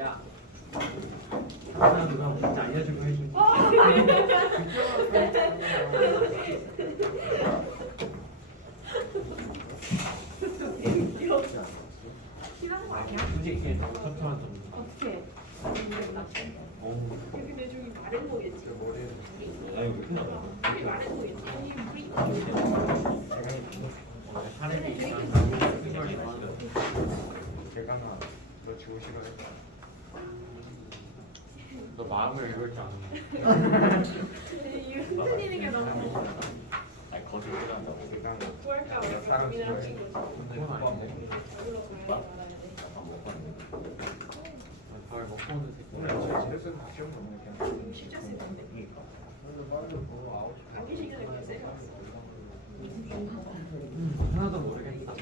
야, 하나 누가 문제 알려주고 해주지. 필요한 거 아니야? 솔직히 그냥 섭섭한 점. 어떻게? 여기 내 중에 마른 거겠지? 아 이거 끝나 봐. 우리 마른 거겠지? 사람이 제가 너 지고 싫어해? 너 마음을 읽을 줄 아는. 이거 흔들리는 게 너무 아니 거짓 못한다고. 제가 구할까 봐 사람 고민을 하신 거지. 그건 아닌데. 얼굴로 고민을 말아야 돼. 잘 먹고 오는 새끼. 오늘 집에서 다 시험 보는 게 이거 실제 쓸 건데. 가기 시간에 벌써 해봤어. 하나도 모르겠다.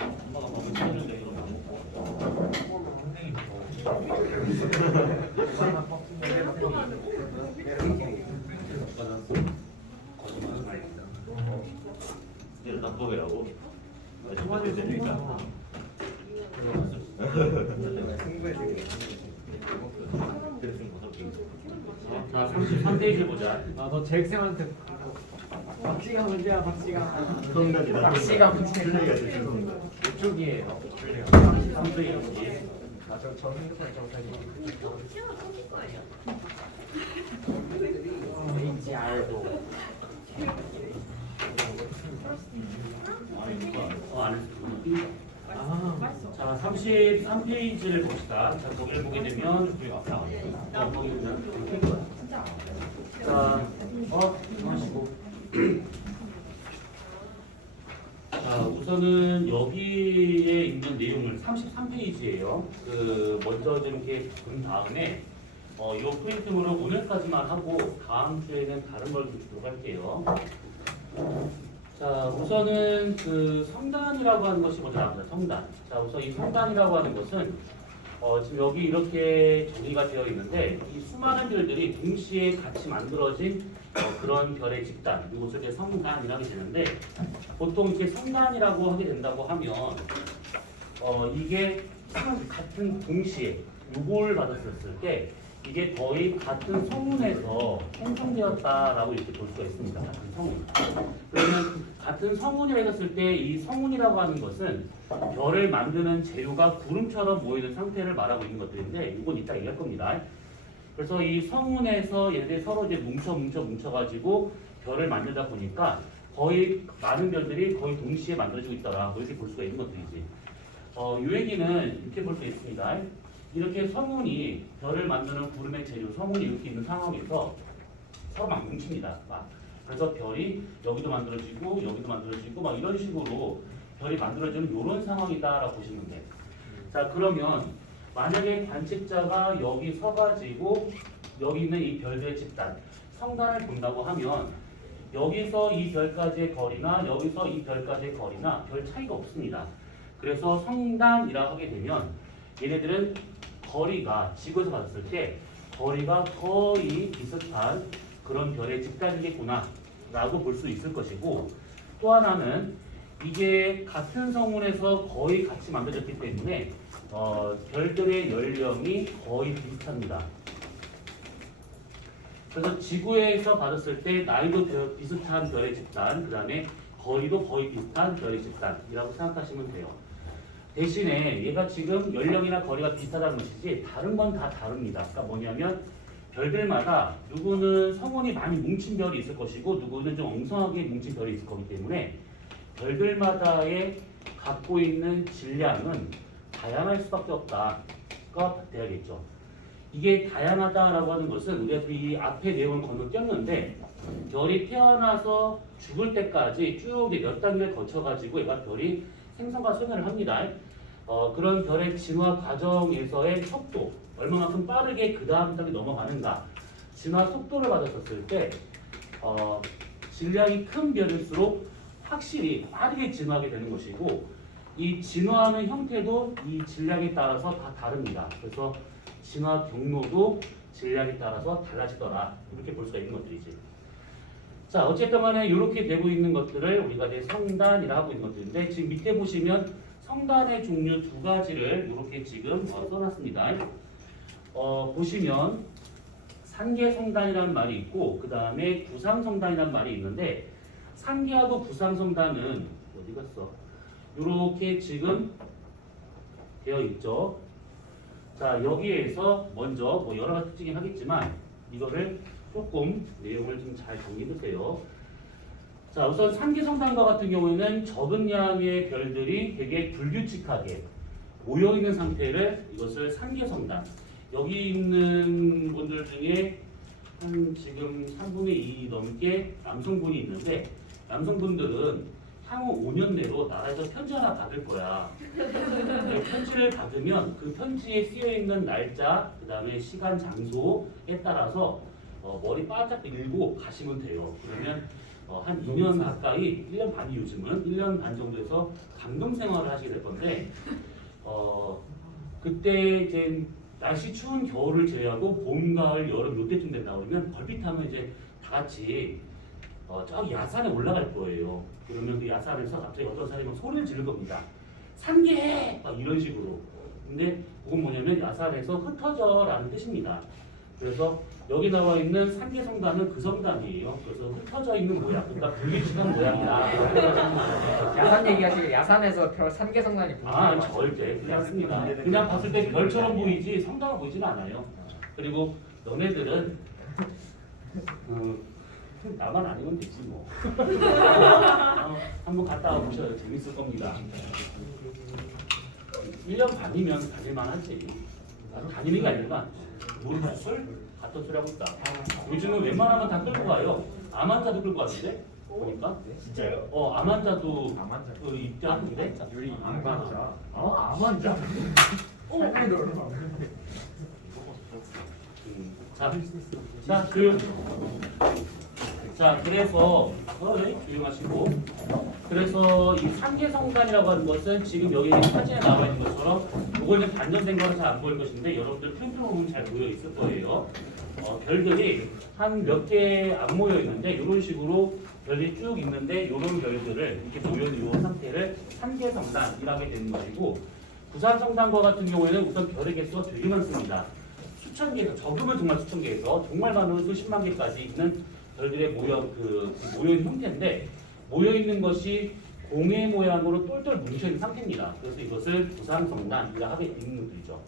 엄마가 먹은 채는데 이거 안 먹고. 선생님 얘를 납법이라고? 초반에 되니까. 승부에 되게 자, 33페이지 보자. 아너 재학생한테 박씨가 문제야 박씨가. 정답이다. 박씨가 문제. 틀리가 죄송합니다. 이쪽이에요. 33페이지. 저 핸드폰에 저거 사진 시험을 끊길 거예요. 이지 알고. 아니, 이거 안 했어. 아. 자, 33페이지를 봅시다. 자, 거기를 보게 되면 거기 보면 거야. 자, 하시고. 자, 우선은 여기에 있는 내용을 33페이지예요. 먼저 좀 이렇게 본 다음에 이 프린트물을 오늘까지만 하고 다음 주에는 다른 걸 주도록 할게요. 자, 우선은 성단이라고 하는 것이 먼저 나옵니다. 성단. 자, 우선 이 성단이라고 하는 것은 지금 여기 이렇게 정의가 되어 있는데 이 수많은 별들이 동시에 같이 만들어진 그런 별의 집단, 이것을 이제 성단이라고 되는데 보통 이렇게 성단이라고 하게 된다고 하면 이게 같은 동시에 요걸 받았을 때 이게 거의 같은 성운에서 생성되었다라고 이렇게 볼 수가 있습니다. 같은 성운. 그러면 같은 성운이라고 했을 때 이 성운이라고 하는 것은 별을 만드는 재료가 구름처럼 모이는 상태를 말하고 있는 것들인데 이건 이따 얘기할 겁니다. 그래서 이 성운에서 얘네들이 서로 이제 뭉쳐가지고 별을 만들다 보니까 거의 많은 별들이 거의 동시에 만들어지고 있더라. 이렇게 볼 수가 있는 것들이지. 이 얘기는 이렇게 볼 수 있습니다. 이렇게 성운이 별을 만드는 구름의 재료, 성운이 이렇게 있는 상황에서 서로 막 뭉칩니다. 그래서 별이 여기도 만들어지고 여기도 만들어지고 막 이런 식으로 별이 만들어지는 이런 상황이다라고 보시면 돼요. 자, 그러면 만약에 관측자가 여기 서가지고 여기 있는 이 별들의 집단, 성단을 본다고 하면 여기서 이 별까지의 거리나 여기서 이 별까지의 거리나 별 차이가 없습니다. 그래서 성단이라고 하게 되면 얘네들은 거리가 지구에서 봤을 때 거리가 거의 비슷한 그런 별의 집단이겠구나 라고 볼 수 있을 것이고, 또 하나는 이게 같은 성운에서 거의 같이 만들어졌기 때문에 별들의 연령이 거의 비슷합니다. 그래서 지구에서 받았을 때 나이도 비슷한 별의 집단, 그 다음에 거리도 거의 비슷한 별의 집단이라고 생각하시면 돼요. 대신에 얘가 지금 연령이나 거리가 비슷하다는 것이지 다른 건 다 다릅니다. 그러니까 뭐냐면 별들마다 누구는 성운이 많이 뭉친 별이 있을 것이고 누구는 좀 엉성하게 뭉친 별이 있을 거기 때문에 별들마다의 갖고 있는 질량은 다양할 수밖에 없다가 돼야겠죠. 이게 다양하다라고 하는 것은 우리가 이 앞에 내용을 건너뛰었는데 별이 태어나서 죽을 때까지 쭉 몇 단계를 거쳐가지고 얘가 별이 생성과 소멸을 합니다. 그런 별의 진화 과정에서의 속도, 얼마만큼 빠르게 그 다음 단계 넘어가는가, 진화 속도를 받았었을 때 질량이 큰 별일수록 확실히 빠르게 진화하게 되는 것이고, 이 진화하는 형태도 이 질량에 따라서 다 다릅니다. 그래서 진화 경로도 질량에 따라서 달라지더라, 이렇게 볼 수가 있는 것들이지. 자, 어쨌든 간에 이렇게 되고 있는 것들을 우리가 이제 성단이라 하고 있는 것들인데 지금 밑에 보시면 성단의 종류 두 가지를 이렇게 지금 써놨습니다. 보시면 산계성단이라는 말이 있고 그 다음에 구상성단이라는 말이 있는데 산계하고 구상성단은 어디 갔어? 이렇게 지금 되어 있죠. 자, 여기에서 먼저 뭐 여러 가지 특징이 하겠지만 이거를 조금 내용을 좀 잘 정리해 보세요. 자, 우선 산계성단과 같은 경우에는 적은 양의 별들이 되게 불규칙하게 모여 있는 상태를 이것을 산계성단. 여기 있는 분들 중에 한 지금 3분의 2 넘게 남성분이 있는데 남성분들은 향후 5년 내로 나라에서 편지 하나 받을 거야. 그 편지를 받으면 그 편지에 쓰여 있는 날짜, 그 다음에 시간, 장소에 따라서 머리 바짝 밀고 가시면 돼요. 그러면 한 2년 가까이, 1년 반이 요즘은 1년 반 정도에서 감금 생활을 하시게 될 건데 그때 이제 날씨 추운 겨울을 제외하고 봄, 가을, 여름 요때쯤 된다 그러면 걸핏하면 이제 다 같이 저기 야산에 올라갈 거예요. 그러면 그 야산에서 갑자기 어떤 사람이 막 소리를 지를 겁니다. 산계해! 막 이런 식으로. 근데 그건 뭐냐면 야산에서 흩어져라는 뜻입니다. 그래서 여기 나와 있는 산계성단은 그 성단이에요. 그래서 흩어져 있는 모양, 그러니까 불규칙한 모양이다. 야산 얘기하시길 야산에서 별 산계성단이 아, 절대 그렇지 않습니다. 그냥 봤을 때 별처럼 보이지 성단은 보이지는 않아요. 그리고 너네들은 나만 아니면 되지 뭐. 한번 갔다 와 보셔요. 재밌을 겁니다. 1년 반이면 다닐만 하지. 다니는 게 아니라 모르는 술? 같은 소리 하고 있다. 요즘은 웬만하면 다 끌고 가요. 암 환자도 끌고 가는데? 보니까? 진짜요? 암 환자도 암 환자. 입대하는데? 유리 암환자. 암 환자. 살면도 얼마 안 자, 조용. 자, 그래서 조용하시고. 그래서 이 산계성단이라고 하는 것은 지금 여기 사진에 나와 있는 것처럼 이걸 이제 반전생각은 잘 안 보일 것인데 여러분들 표현으로 보면 잘 보여 있을 거예요. 별들이 한 몇 개 안 모여 있는데 이런 식으로 별이 쭉 있는데 이런 별들을 이렇게 모여 있는 이 상태를 산계성단이라고 하게 되는 것이고 구산성단과 같은 경우에는 우선 별의 개수가 되게 많습니다. 수천 개에서 적으면 정말 수천 개에서 정말 많은 수십만 개까지 있는 별들의 모여있는 형태인데 모여있는 것이 공의 모양으로 똘똘 뭉쳐있는 상태입니다. 그래서 이것을 구상성단이라 하게 되는 것이죠.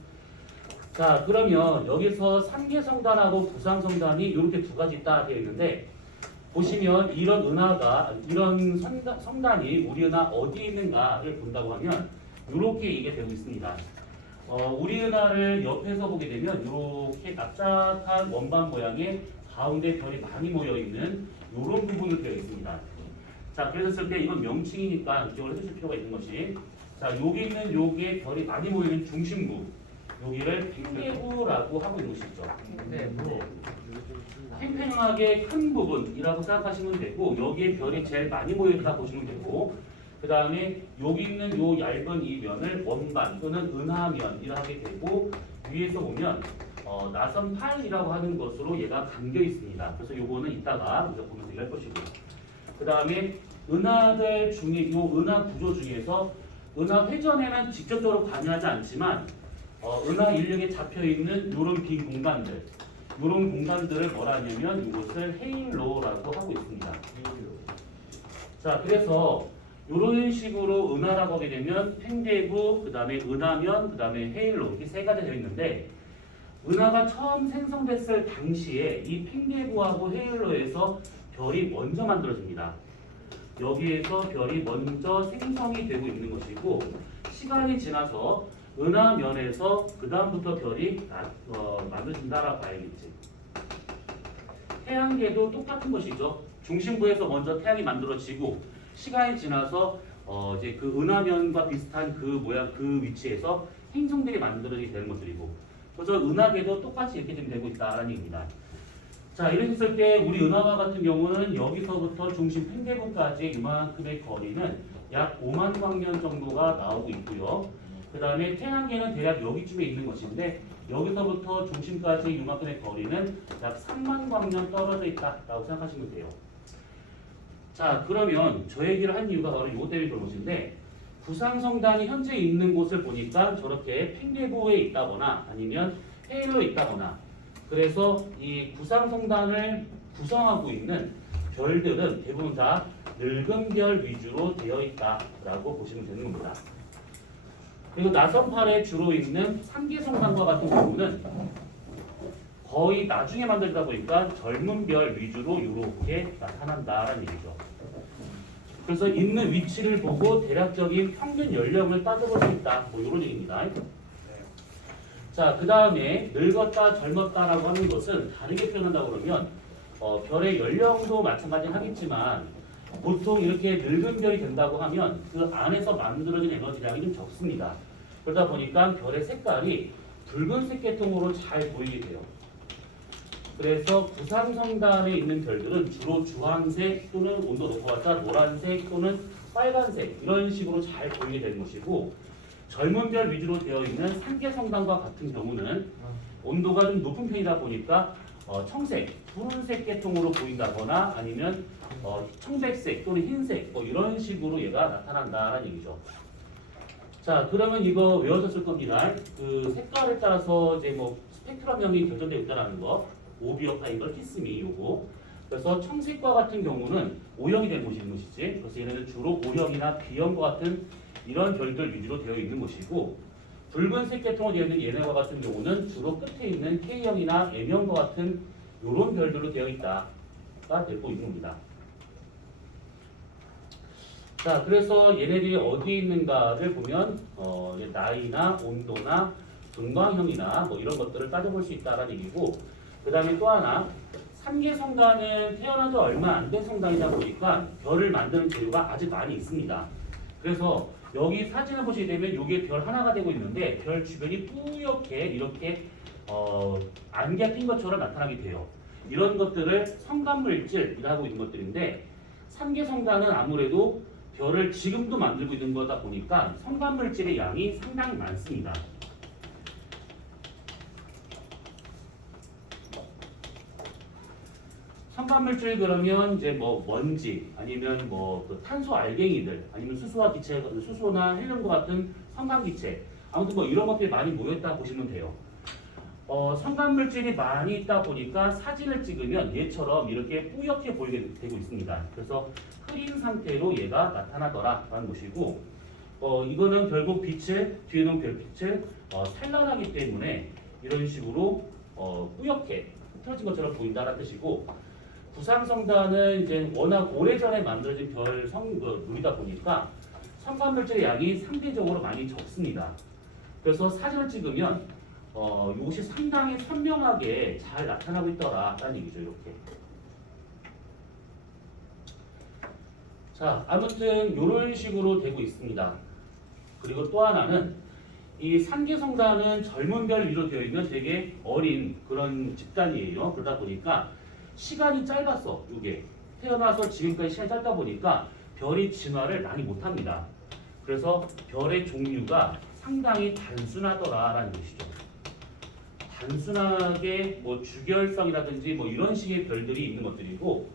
자, 그러면 여기서 산계성단하고 구상성단이 이렇게 두 가지 있다 되어 있는데 보시면 이런 이런 성단이 우리 은하 어디에 있는가를 본다고 하면 이렇게 이게 되고 있습니다. 우리 은하를 옆에서 보게 되면 이렇게 납작한 원반 모양의 가운데 별이 많이 모여 있는 이런 부분으로 되어 있습니다. 자, 그랬을 때 이건 명칭이니까 기억을 해주실 필요가 있는 것이 자, 여기 있는 요게 별이 많이 모여 있는 중심부 여기를 팽대부라고 하고 있는 것이죠. 네, 뭐. 팽팽하게 큰 부분이라고 생각하시면 되고 여기에 별이 제일 많이 모여 있다 보시면 되고 그 다음에 여기 있는 요 얇은 이 면을 원반 또는 은하면이라 하게 되고 위에서 보면 나선팔이라고 하는 것으로 얘가 감겨 있습니다. 그래서 요거는 이따가 우리가 보면서 얘기할 것이고 그 다음에 은하들 중에 요 은하 구조 중에서 은하 회전에는 직접적으로 관여하지 않지만 은하 인력에 잡혀 있는 요런 빈 공간들 요런 공간들을 뭐라 하냐면 이것을 헤일로라고 하고 있습니다. 자, 그래서 이런 식으로 은하라고 하게 되면 팽대부, 그 다음에 은하면, 그 다음에 헤일로 이렇게 세 가지 되어 있는데 은하가 처음 생성됐을 당시에 이 팽대부하고 헤일로에서 별이 먼저 만들어집니다. 여기에서 별이 먼저 생성이 되고 있는 것이고 시간이 지나서 은하면에서 그 다음부터 별이 만들어진다라고 봐야겠지. 태양계도 똑같은 것이죠. 중심부에서 먼저 태양이 만들어지고 시간이 지나서 이제 그 은하면과 비슷한 그 모양 그 위치에서 행성들이 만들어지게 되는 것들이고 그래서 은하계도 똑같이 이렇게 좀 되고 있다라는 얘기입니다. 자, 이랬을 때 우리 은하가 같은 경우는 여기서부터 중심 팽대부까지 이만큼의 거리는 약 5만 광년 정도가 나오고 있고요. 그 다음에 태양계는 대략 여기쯤에 있는 것인데 여기서부터 중심까지 이만큼의 거리는 약 3만 광년 떨어져 있다라고 생각하시면 돼요. 자, 그러면 저 얘기를 한 이유가 바로 이것 때문에 그런 것인데 구상성단이 현재 있는 곳을 보니까 저렇게 팽대부에 있다거나 아니면 해일로 있다거나 그래서 이 구상성단을 구성하고 있는 별들은 대부분 다 늙은 별 위주로 되어 있다라고 보시면 되는 겁니다. 그리고 나선팔에 주로 있는 상계성단과 같은 경우는 거의 나중에 만들다 보니까 젊은 별 위주로 이렇게 나타난다라는 얘기죠. 그래서 있는 위치를 보고 대략적인 평균 연령을 따져볼 수 있다. 뭐 이런 얘기입니다. 자, 그 다음에 늙었다, 젊었다라고 하는 것은 다르게 표현한다고 그러면 별의 연령도 마찬가지는 하겠지만 보통 이렇게 늙은 별이 된다고 하면 그 안에서 만들어진 에너지량이 좀 적습니다. 그러다 보니까 별의 색깔이 붉은색 계통으로 잘 보이게 돼요. 그래서 구상성단에 있는 별들은 주로 주황색 또는 온도 높아봤자 노란색 또는 빨간색 이런 식으로 잘 보이게 되는 것이고 젊은 별 위주로 되어 있는 상계성단과 같은 경우는 온도가 좀 높은 편이다 보니까 청색, 푸른색 계통으로 보인다거나 아니면 청백색 또는 흰색 뭐 이런 식으로 얘가 나타난다라는 얘기죠. 자, 그러면 이거 외워졌을 겁니다. 그 색깔에 따라서 이제 뭐 스펙트럼형이 결정되어 있다는 거. 오비어파인 걸 키스미 요거. 그래서 청색과 같은 경우는 O형이 되는 것이지. 그래서 얘네는 주로 O형이나 B형과 같은 이런 별들 위주로 되어 있는 것이고 붉은색 계통으로 되어 있는 얘네와 같은 경우는 주로 끝에 있는 K형이나 M형과 같은 이런 별들로 되어 있다가 되고 있는 겁니다. 자, 그래서 얘네들이 어디에 있는가를 보면 나이나 온도나 분광형이나 뭐 이런 것들을 따져볼 수 있다라는 얘기고 그 다음에 또 하나 상계성단은 태어나도 얼마 안 된 성단이다 보니까 별을 만드는 재료가 아직 많이 있습니다. 그래서 여기 사진을 보시게 되면 이게 별 하나가 되고 있는데 별 주변이 뿌옇게 이렇게 안개가 낀 것처럼 나타나게 돼요. 이런 것들을 성간물질이라고 있는 것들인데 상계성단은 아무래도 별을 지금도 만들고 있는 거다 보니까 성간물질의 양이 상당히 많습니다. 성간물질 그러면 이제 뭐 먼지 아니면 뭐그 탄소 알갱이들 아니면 수소와 기체 수소나 헬륨과 같은 성간기체 아무튼 뭐 이런 것들이 많이 모여있다 보시면 돼요. 성간물질이 많이 있다 보니까 사진을 찍으면 얘처럼 이렇게 뿌옇게 보이게 되고 있습니다. 그래서 흐린 상태로 얘가 나타나더라라는 것이고 이거는 결국 빛을 뒤에 놓은 별빛을 산란하기 때문에 이런 식으로 뿌옇게 흐트러진 것처럼 보인다는 뜻이고 구상성단은 이제 워낙 오래전에 만들어진 별 성물이다 보니까 성간물질의 양이 상대적으로 많이 적습니다. 그래서 사진을 찍으면 이것이 상당히 선명하게 잘 나타나고 있더라라는 얘기죠. 이렇게. 자, 아무튼 이런 식으로 되고 있습니다. 그리고 또 하나는 이 상계성단은 젊은 별 위로 되어 있는 되게 어린 그런 집단이에요. 그러다 보니까 시간이 짧았어. 이게 태어나서 지금까지 시간이 짧다 보니까 별이 진화를 많이 못합니다. 그래서 별의 종류가 상당히 단순하더라라는 것이죠. 단순하게 뭐 주결성이라든지 뭐 이런 식의 별들이 있는 것들이고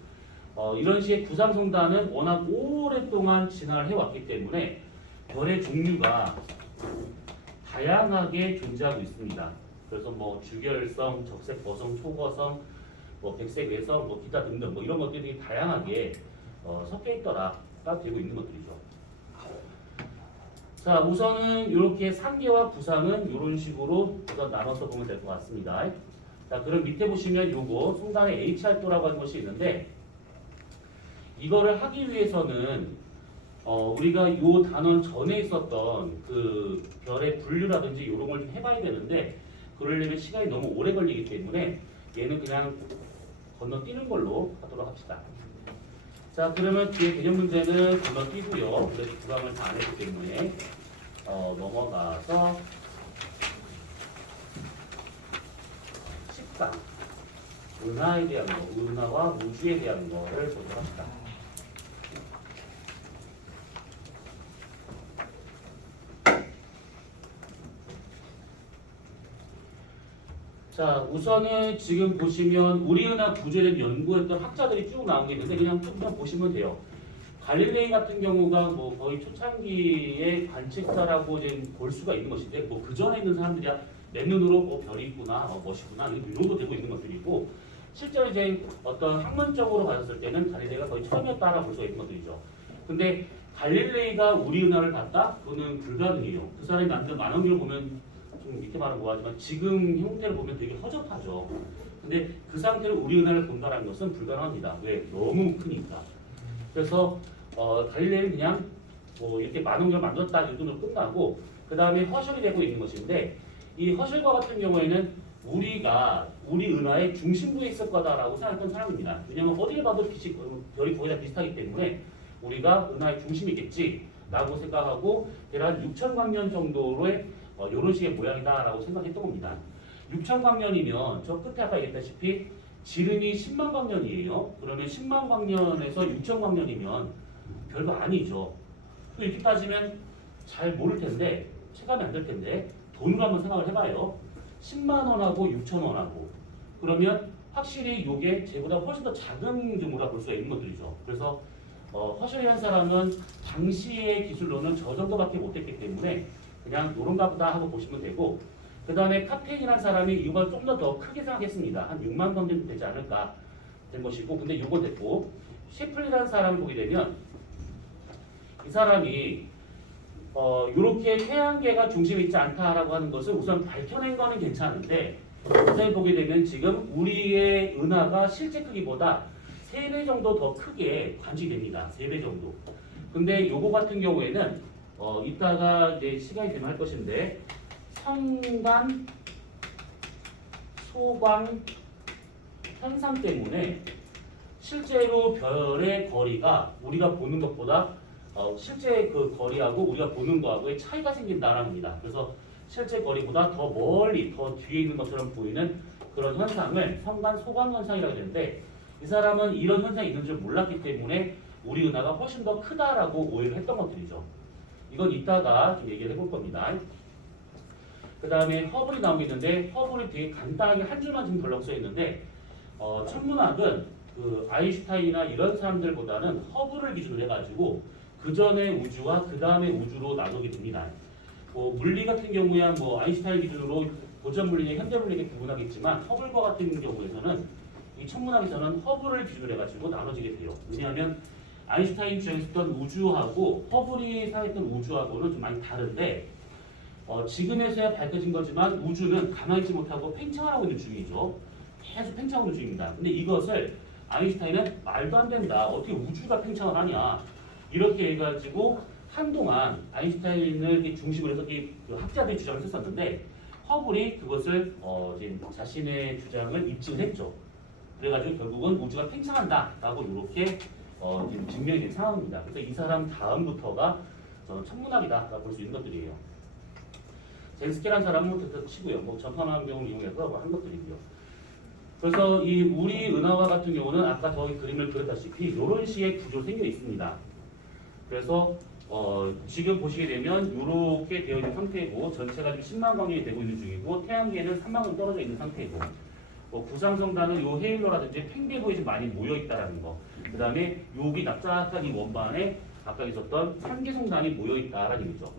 이런 식의 구상성단은 워낙 오랫동안 진화를 해왔기 때문에 별의 종류가 다양하게 존재하고 있습니다. 그래서 뭐 주결성, 적색거성, 초거성, 뭐 백색 외성, 뭐 기타 등등 뭐 이런 것들이 다양하게 섞여 있더라가 되고 있는 것들이죠. 자, 우선은 이렇게 상계와 구상은 이런 식으로 우선 나눠서 보면 될 것 같습니다. 자, 그럼 밑에 보시면 요거 송단의 HR도라고 하는 것이 있는데 이거를 하기 위해서는 우리가 요 단원 전에 있었던 그 별의 분류라든지 이런 걸 좀 해봐야 되는데 그러려면 시간이 너무 오래 걸리기 때문에 얘는 그냥 건너뛰는 걸로 하도록 합시다. 자, 그러면 뒤에 개념 문제는 건너뛰고요. 그래서 구강을 다 안 했기 때문에 넘어가서 10강 은하에 대한 거, 은하와 우주에 대한 거를 보도록 합시다. 자, 우선은 지금 보시면 우리은하 구조에 대한 연구했던 학자들이 쭉 나온 게 있는데 그냥 쭉 보시면 돼요. 갈릴레이 같은 경우가 뭐 거의 초창기의 관측자라고 지금 볼 수가 있는 것인데 뭐 그 전에 있는 사람들이야 내 눈으로 별이 있구나, 멋있구나 이 정도 되고 있는 것들이고 실제로 이제 어떤 학문적으로 봤을 때는 갈릴레이가 거의 처음이었다라고 볼 수가 있는 것들이죠. 근데 갈릴레이가 우리 은하를 봤다? 그거는 불가능해요. 그 사람이 만든 만원경을 보면 좀 이렇게 말은 뭐하지만 지금 형태를 보면 되게 허접하죠. 근데 그 상태로 우리 은하를 본다는 것은 불가능합니다. 왜? 너무 크니까. 그래서 갈릴레이는 그냥 뭐 이렇게 만원경을 만들었다 이 정도로 끝나고 그 다음에 허셜이 되고 있는 것인데 이 허셜과 같은 경우에는 우리 은하의 중심부에 있을 거다라고 생각했던 사람입니다. 왜냐하면 어디를 봐도 별이 거의 다 비슷하기 때문에 우리가 은하의 중심이겠지라고 생각하고 대략 6,000광년 정도의 이런 식의 모양이다라고 생각했던 겁니다. 6,000광년이면 저 끝에 아까 얘기했다시피 지름이 10만 광년이에요. 그러면 10만 광년에서 6,000광년이면 별거 아니죠. 또 이렇게 따지면 잘 모를 텐데 체감이 안 될 텐데 돈으로 한번 생각을 해봐요. 10만 원하고 6천 원하고 그러면 확실히 이게 쟤보다 훨씬 더 작은 규모라 볼 수가 있는 것들이죠. 그래서 허셜이라는 사람은 당시의 기술로는 저 정도밖에 못했기 때문에 그냥 요런가 보다 하고 보시면 되고 그 다음에 카페인이라는 사람이 이걸 좀 더 크게 생각했습니다. 한 6만 ton 정도 되지 않을까 된 것이고 근데 요건 됐고 셰플리라는 사람을 보게 되면 이 사람이 이렇게 태양계가 중심에 있지 않다라고 하는 것을 우선 밝혀낸 거는 괜찮은데 자세히 보게 되면 지금 우리의 은하가 실제 크기보다 3배 정도 더 크게 관측됩니다. 3배 정도. 근데 요거 같은 경우에는 이따가 이제 시간이 되면 할 것인데 성간 소광 현상 때문에 실제로 별의 거리가 우리가 보는 것보다 실제 그 거리하고 우리가 보는 거하고의 차이가 생긴다라는 겁니다. 그래서 실제 거리보다 더 멀리 더 뒤에 있는 것처럼 보이는 그런 현상을 성간 소광 현상이라고 하는데 이 사람은 이런 현상이 있는 줄 몰랐기 때문에 우리 은하가 훨씬 더 크다라고 오해를 했던 것들이죠. 이건 이따가 좀 얘기를 해볼 겁니다. 그 다음에 허블이 나오겠는데 허블이 되게 간단하게 한 줄만 지금 덜렁 써 있는데 천문학은 그 아인슈타인이나 이런 사람들보다는 허블을 기준으로 해가지고 그 전의 우주와 그 다음의 우주로 나누게 됩니다. 뭐 물리 같은 경우야 뭐 아인슈타인 기준으로 고전 물리나 현대 물리에 구분하겠지만 허블과 같은 경우에서는 이 천문학에서는 허블을 기준으로 해가지고 나눠지게 돼요. 왜냐하면 아인슈타인 주장했던 우주하고 허블이 생각했던 우주하고는 좀 많이 다른데 지금에서야 밝혀진 거지만 우주는 가만히 있지 못하고 팽창을 하고 있는 중이죠. 계속 팽창하고 있는 중입니다. 근데 이것을 아인슈타인은 말도 안 된다. 어떻게 우주가 팽창을 하냐. 이렇게 해가지고 한동안 아인슈타인을 중심으로 해서 그 학자들이 주장을 했었는데 허블이 그것을 이제 자신의 주장을 입증을 했죠. 그래가지고 결국은 우주가 팽창한다라고 이렇게 지금 증명이 된 상황입니다. 그래서 이 사람 다음부터가 저는 천문학이다라고 볼 수 있는 것들이에요. 젠스키라는 사람은 그렇다 치고요. 뭐 전파망원경을 이용해서 한 것들이고요. 그래서 이 우리 은하와 같은 경우는 아까 저기 그림을 그렸다시피 이런 식의 구조로 생겨 있습니다. 그래서 지금 보시게 되면 이렇게 되어 있는 상태이고 전체가 지금 10만 광년이 되고 있는 중이고 태양계는 3만 원 떨어져 있는 상태이고 구상성단은 요 헤일로라든지 팽개부에 좀 많이 모여 있다라는 거. 그 다음에 여기 납작한 이 원반에 아까 있었던 산계성단이 모여 있다라는 얘기죠.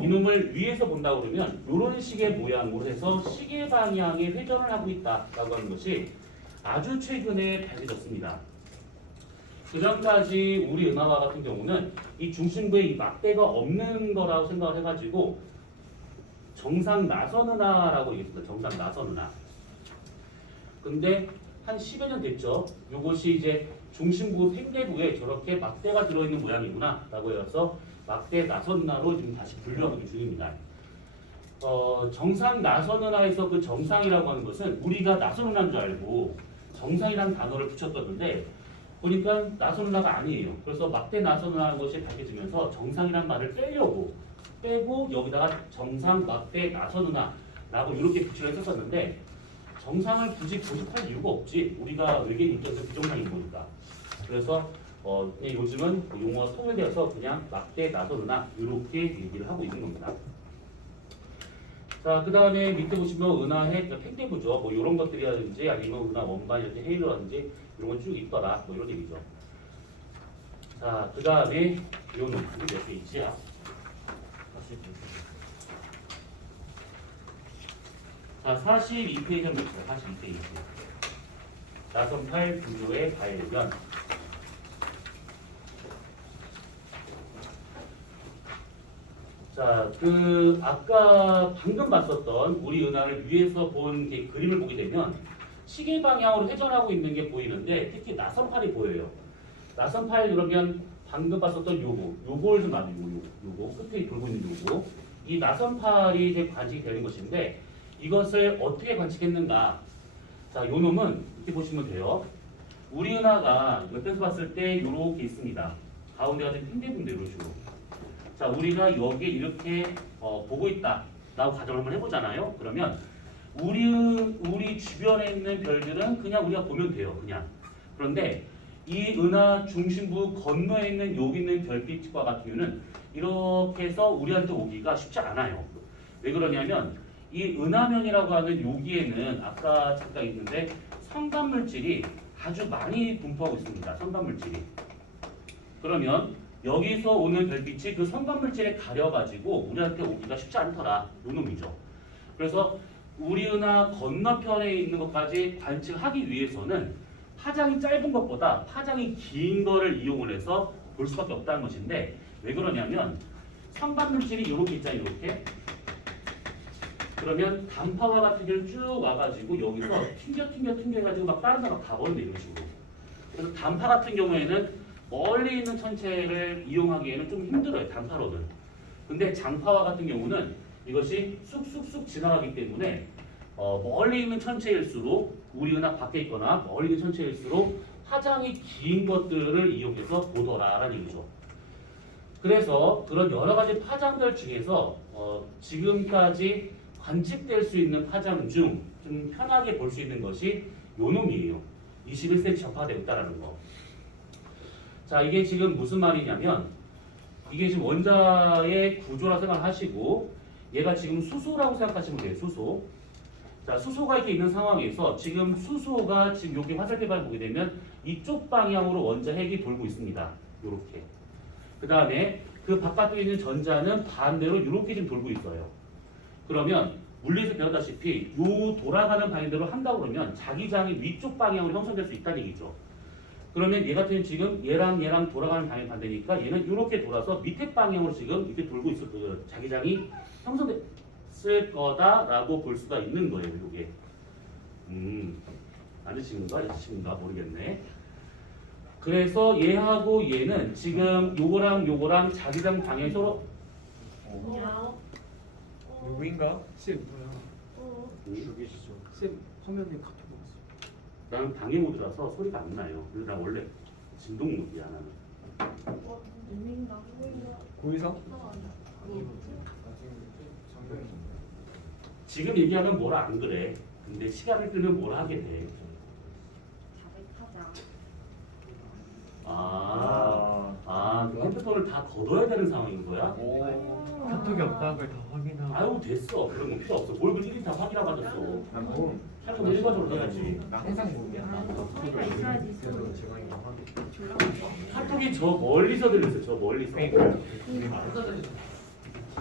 이놈을 위에서 본다 그러면 이런 식의 모양으로 해서 시계 방향의 회전을 하고 있다라고 하는 것이 아주 최근에 밝혀졌습니다. 그 전까지 우리 은하와 같은 경우는 이 중심부에 이 막대가 없는 거라고 생각을 해가지고 정상 나선 은하라고 얘기했습니다. 정상 나선 은하. 근데 한 10여 년 됐죠. 이것이 이제 중심부 팽개부에 저렇게 막대가 들어있는 모양이구나 라고 해서 막대 나선 은하로 지금 다시 분류하고 있는 중입니다. 정상 나선 은하에서 그 정상이라고 하는 것은 우리가 나선 은하인 줄 알고 정상이라는 단어를 붙였었는데 보니까 나선 은하가 아니에요. 그래서 막대 나선 은하라는 것이 밝혀지면서 정상이란 말을 빼고 여기다가 정상 막대 나선 은하라고 이렇게 붙이를 했었는데 정상을 굳이 고집할 이유가 없지. 우리가 외계인 입장에서 비정상인 거니까. 그래서 요즘은 용어가 통일되어서 그냥 막대 나선 은하 이렇게 얘기를 하고 있는 겁니다. 자, 그 다음에 밑에 보시면 은하핵, 팽대부죠. 뭐 이런 것들이라든지 아니면 은하 원반 이렇게 헤일로라든지 이런 건 쭉 있더라. 뭐 이런 얘기죠. 자, 그 다음에 요놈 이게 몇 페이지야? 자, 42페이지는 봅시다. 42페이지. 나선팔 구조의 발견. 자, 그 아까 방금 봤었던 우리 은하를 위에서 본 게 그림을 보게 되면 시계 방향으로 회전하고 있는 게 보이는데 특히 나선팔이 보여요. 나선팔 그러면 방금 봤었던 요거를 좀 놔두고 요거 끝에 돌고 있는 요거 이 나선팔이 이제 관측이 되는 것인데 이것을 어떻게 관측했는가? 자, 요 놈은 이렇게 보시면 돼요. 우리 은하가 옆에서 봤을 때 이렇게 있습니다. 가운데가 좀 팽대분대 이런 식으로. 자, 우리가 여기에 이렇게 보고 있다 라고 가정을 한번 해보잖아요. 그러면 우리 주변에 있는 별들은 그냥 우리가 보면 돼요. 그냥. 그런데 이 은하 중심부 건너에 있는 여기 있는 별빛과 같은 경우는 이렇게 해서 우리한테 오기가 쉽지 않아요. 왜 그러냐면 이 은하면이라고 하는 여기에는 아까 잠깐 있는데 성간물질이 아주 많이 분포하고 있습니다. 성간물질이. 그러면 여기서 오는 별빛이 그 성간물질에 가려가지고 우리한테 오기가 쉽지 않더라. 요 놈이죠. 그래서 우리 은하 건너편에 있는 것까지 관측하기 위해서는 파장이 짧은 것보다 파장이 긴 거를 이용을 해서 볼 수밖에 없다는 것인데 왜 그러냐면 성간물질이 이렇게 있잖아요. 이렇게. 그러면 단파와 같은 경우는 쭉 와가지고 여기서 튕겨 해가지고 막 다른 데로 가버린다 이런 식으로. 그래서 단파 같은 경우에는 멀리 있는 천체를 이용하기에는 좀 힘들어요. 단파로는. 근데 장파와 같은 경우는 이것이 쑥쑥쑥 지나가기 때문에 멀리 있는 천체일수록 우리 은하 밖에 있거나 멀리 있는 천체일수록 파장이 긴 것들을 이용해서 보더라라는 얘기죠. 그래서 그런 여러 가지 파장들 중에서 지금까지 관측될 수 있는 파장 중 좀 편하게 볼 수 있는 것이 요 놈이에요. 21cm 전파되어 있다는 거. 자, 이게 지금 무슨 말이냐면 이게 지금 원자의 구조라 생각하시고 얘가 지금 수소라고 생각하시면 돼요. 수소. 자, 수소가 이렇게 있는 상황에서 지금 수소가 지금 여기 화살표를 보게 되면 이쪽 방향으로 원자 핵이 돌고 있습니다. 요렇게. 그 다음에 그 바깥쪽에 있는 전자는 반대로 이렇게 지금 돌고 있어요. 그러면 물리에서 배웠다시피 요 돌아가는 방향대로 한다고 그러면 자기장이 위쪽 방향으로 형성될 수 있다는 얘기죠. 그러면 얘 같은 경우는 지금 얘랑 돌아가는 방향이 반대니까 얘는 이렇게 돌아서 밑에 방향으로 지금 이렇게 돌고 있을 거예요. 자기장이 형성됐을 거다라고 볼 수가 있는 거예요. 이게. 아저씨인가 여자친구인가 모르겠네. 그래서 얘하고 얘는 지금 요거랑 자기장 방향이 서로 누구인가? 쌤 죽이시죠. 쌤 화면에 카톡 왔어. 나는 방해 모드라서 소리가 안 나요. 그래서 나 원래 진동 모드야 나는. 고의성? 지금 얘기하면 뭐라 안 그래. 근데 시간을 끌면 뭐라 하게 돼. 그 핸드폰을 다 걷어야 되는 상황인 거야? 카톡이 없다는 걸 다 확인하고. 아유 됐어. 그런 거 필요 없어. 뭘 그 일일이 다 확인하고 받았어. 뭐 할거면 일괄적으로 해야지. 나 항상 모르겠다. 그래서 제가 이거 하게. 카톡이 저 멀리서 들렸어요. 저 멀리서.